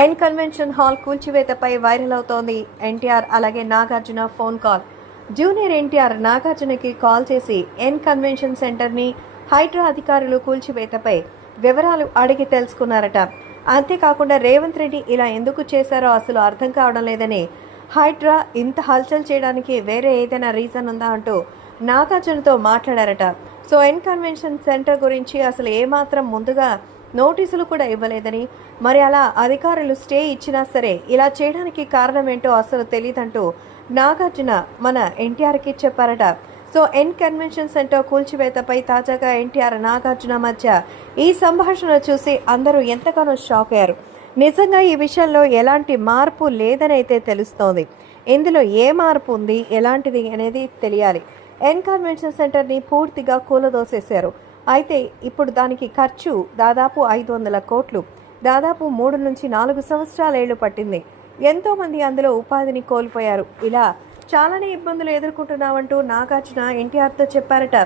ఎన్ convention hall కూల్చివేతపై viral అవుతోంది ఎన్టీఆర్ అలాగే Nagarjuna phone call. Junior NTR నాగార్జునకి call చేసి ఎన్ కన్వెన్షన్ సెంటర్ని హైడ్రా అధికారులు కూల్చివేతపై వివరాలు అడిగి తెలుసుకున్నారట. అంతేకాకుండా రేవంత్ రెడ్డి ఇలా ఎందుకు చేశారో అసలు అర్థం కావడం లేదని హైడ్రా ఇంత హల్చల్ చేయడానికి వేరే ఏదైనా రీజన్ ఉందా అంటూ నాగార్జునతో మాట్లాడారట. సో ఎన్ కన్వెన్షన్ సెంటర్ గురించి అసలు ఏమాత్రం ముందుగా నోటీసులు కూడా ఇవ్వలేదని మరి అలా అధికారులు స్టే ఇచ్చినా సరే ఇలా చేయడానికి కారణం ఏంటో అసలు తెలియదంటూ నాగార్జున మన ఎన్టీఆర్కి చెప్పారట. సో ఎన్ కన్వెన్షన్ సెంటర్ కూల్చివేతపై తాజాగా ఎన్టీఆర్ నాగార్జున మధ్య ఈ సంభాషణ చూసి అందరూ ఎంతగానో షాక్ అయ్యారు. నిజంగా ఈ విషయంలో ఎలాంటి మార్పు లేదని అయితే తెలుస్తోంది. ఇందులో ఏ మార్పు ఉంది ఎలాంటిది అనేది తెలియాలి. ఎన్ కన్వెన్షన్ సెంటర్ని పూర్తిగా కూలదోసేశారు. అయితే ఇప్పుడు దానికి ఖర్చు దాదాపు ఐదు వందల కోట్లు. దాదాపు మూడు నుంచి నాలుగు సంవత్సరాలేళ్ళు పట్టింది. ఎంతోమంది అందులో ఉపాధిని కోల్పోయారు. ఇలా చాలానే ఇబ్బందులు ఎదుర్కొంటున్నామంటూ నాగార్జున ఎన్టీఆర్తో చెప్పారట.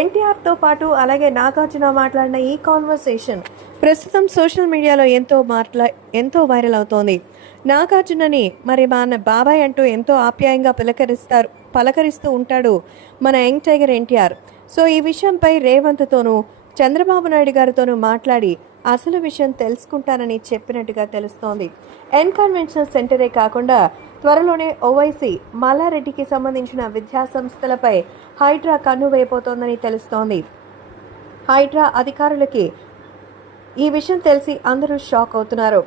ఎన్టీఆర్తో పాటు అలాగే నాగార్జున మాట్లాడిన ఈ కాన్వర్సేషన్ ప్రస్తుతం సోషల్ మీడియాలో ఎంతో మాట్లా ఎంతో వైరల్ అవుతోంది. నాగార్జునని మరి మన బాబాయ్ అంటూ ఎంతో ఆప్యాయంగా పలకరిస్తారు పలకరిస్తూ ఉంటాడు మన యంగ్ టైగర్ ఎన్టీఆర్. సో ఈ విషయంపై రేవంత్తోనూ చంద్రబాబు నాయుడు గారితోనూ మాట్లాడి అసలు విషయం తెలుసుకుంటానని చెప్పినట్టుగా తెలుస్తోంది. ఎన్ కన్వెన్షన్ సెంటరే కాకుండా త్వరలోనే ఓవైసీ మల్లారెడ్డికి సంబంధించిన విద్యా సంస్థలపై హైడ్రా కన్ను వేయబోతోందని తెలుస్తోంది. హైడ్రా అధికారులకి ఈ విషయం తెలిసి అందరూ షాక్ అవుతున్నారు.